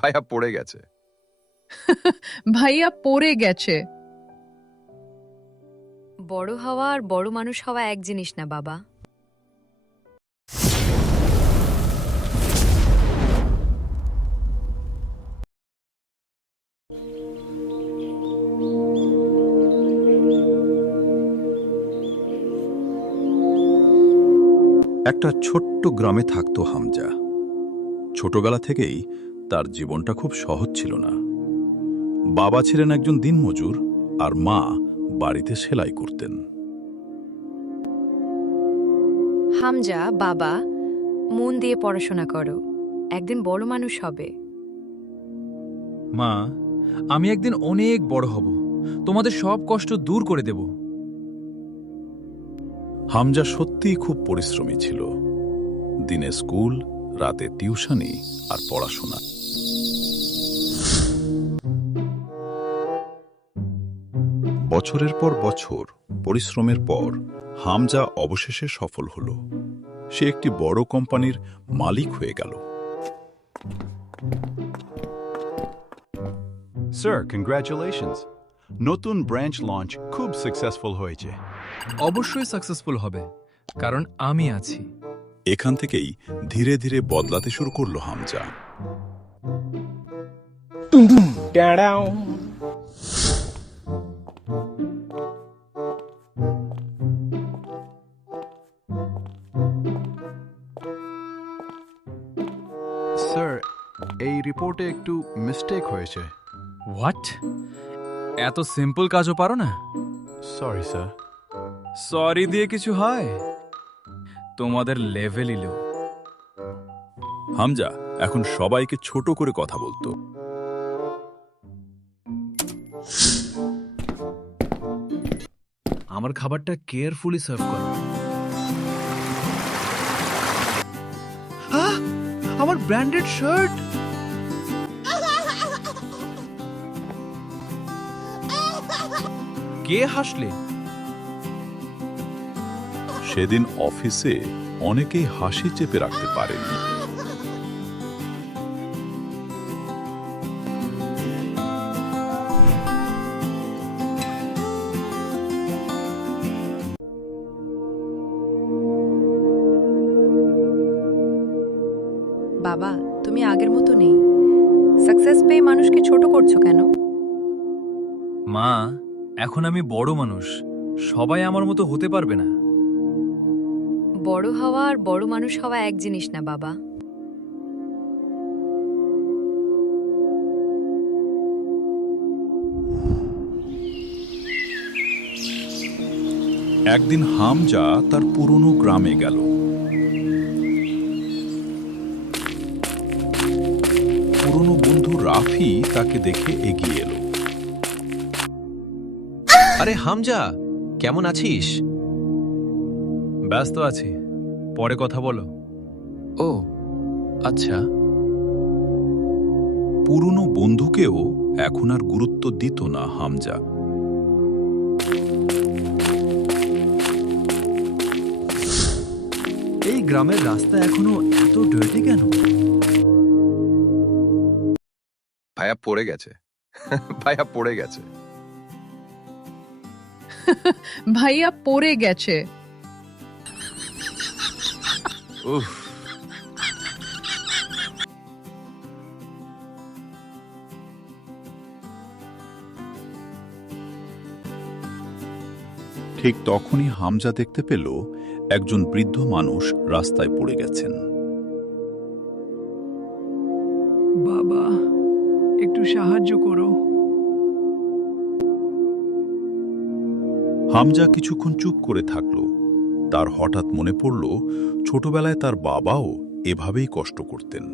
ভাইয়া পড়ে গেছে। ভাইয়া পড়ে গেছে। বড় হওয়া আর বড় মানুষ হওয়া এক জিনিস না বাবা। একটা ছোট্ট গ্রামে থাকত হামজা। ছোটবেলা থেকেই তার জীবনটা খুব সহজ ছিল না। বাবা ছিলেন একজন দিনমজুর আর মা বাড়িতে সেলাই করতেন। হামজা, বাবা, মন দিয়ে পড়াশোনা করো, একদিন বড় মানুষ হবে। মা, আমি একদিন অনেক বড় হব, তোমাদের সব কষ্ট দূর করে দেব। হামজা সত্যিই খুব পরিশ্রমী ছিল। দিনে স্কুল, রাতে টিউশনি আর পড়াশোনা। বছরের পর বছর পরিশ্রমের পর হামজা অবশেষে সফল হল। সে একটি বড় কোম্পানির মালিক হয়ে গেল। Sir, congratulations. নতুন ব্রাঞ্চ লঞ্চ খুব সাকসেসফুল হয়েছে। অবশ্যই সাকসেসফুল হবে, কারণ আমি আছি। এখান থেকেই ধীরে ধীরে বদলাতে শুরু করল হামজা। স্যার, এই রিপোর্টে একটু মিস্টেক হয়েছে। হোয়াট? এত সিম্পল কাজও পারো না? Sorry sir. সরি দিয়ে কিছু হয়? তোমাদের লেভেলই লো। হামজা এখন সবাইকে ছোট করে কথা বলতো। আমার খাবারটা কেয়ারফুলি সার্ভ করো। আমার ব্র্যান্ডেড শার্ট! কে হাসলে? সেদিন অফিসে অনেকেই হাসি চেপে রাখতে পারেনি। বাবা, তুমি আগের মতো নেই। সাকসেস পেয়ে মানুষকে ছোট করছো কেন? মা, এখন আমি বড় মানুষ, সবাই আমার মতো হতে পারবে না। বড় হওয়া আর বড় মানুষ হওয়া এক জিনিস না বাবা। একদিন হামজা তার পুরনো গ্রামে গেল। পুরনো বন্ধু রাফি তাকে দেখে এগিয়ে এলো। আরে হামজা, কেমন আছিস? ব্যস্ত আছি, পরে কথা বলো। ও আচ্ছা। পুরনো বন্ধুকেও এখন আর গুরুত্ব দিত না হামজা। এই গ্রামের রাস্তা এখনো এত ডার্টি কেন? ভাইয়া পড়ে গেছে। ভাইয়া পড়ে গেছে। ভাইয়া পড়ে গেছে। উফ। ঠিক তখনই হামজা দেখতে পেল একজন বৃদ্ধ মানুষ রাস্তায় পড়ে গেছেন। বাবা, একটু সাহায্য করো। হামজা কিছুক্ষণ চুপ করে থাকল। তার হঠাৎ মনে পড়ল ছোটবেলায় তার বাবাও এভাবেই কষ্ট করতেন।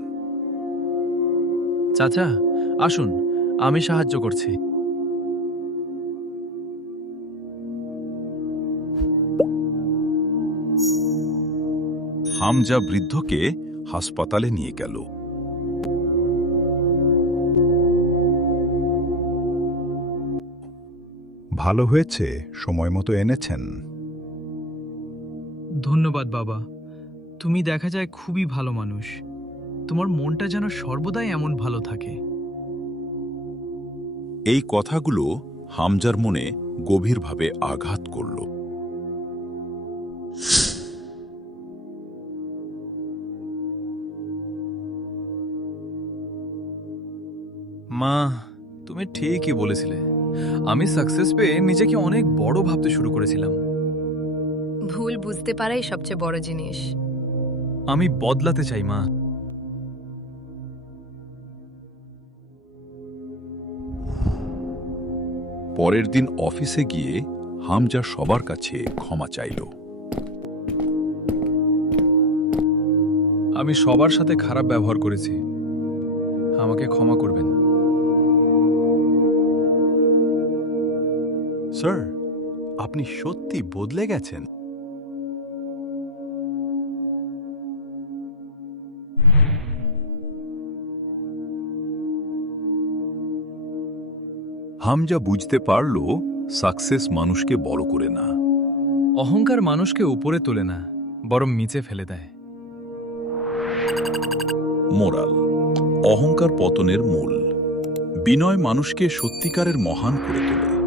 চাচা, আসুন, আমি সাহায্য করছি। হামজা বৃদ্ধকে হাসপাতালে নিয়ে গেল। ভালো হয়েছে, সময় মতো এনেছেন। ধন্যবাদ বাবা, তুমি দেখা যায় খুবই ভালো মানুষ। তোমার মনটা যেন সর্বদাই এমন ভালো থাকে। এই কথাগুলো হামজার মনে গভীরভাবে আঘাত করল। মা, তুমি ঠিকই বলেছিলে। আমি সাকসেস পেয়ে নিজেকে অনেক বড় ভাবতে শুরু করেছিলাম। ভুল বুঝতে পারাই সবচেয়ে বড় জিনিস। আমি বদলাতে চাই মা। পরের দিন অফিসে গিয়ে হামজা সবার কাছে ক্ষমা চাইল। আমি সবার সাথে খারাপ ব্যবহার করেছি, আমাকে ক্ষমা করবেন। স্যার, আপনি সত্যি বদলে গেছেন। হামজা বুঝতে পারল সাকসেস মানুষকে বড় করে না, অহংকার মানুষকে উপরে তোলে না, বরং নিচে ফেলে দেয়। মোরাল: অহংকার পতনের মূল। বিনয় মানুষকে সত্যিকারের মহান করে তোলে।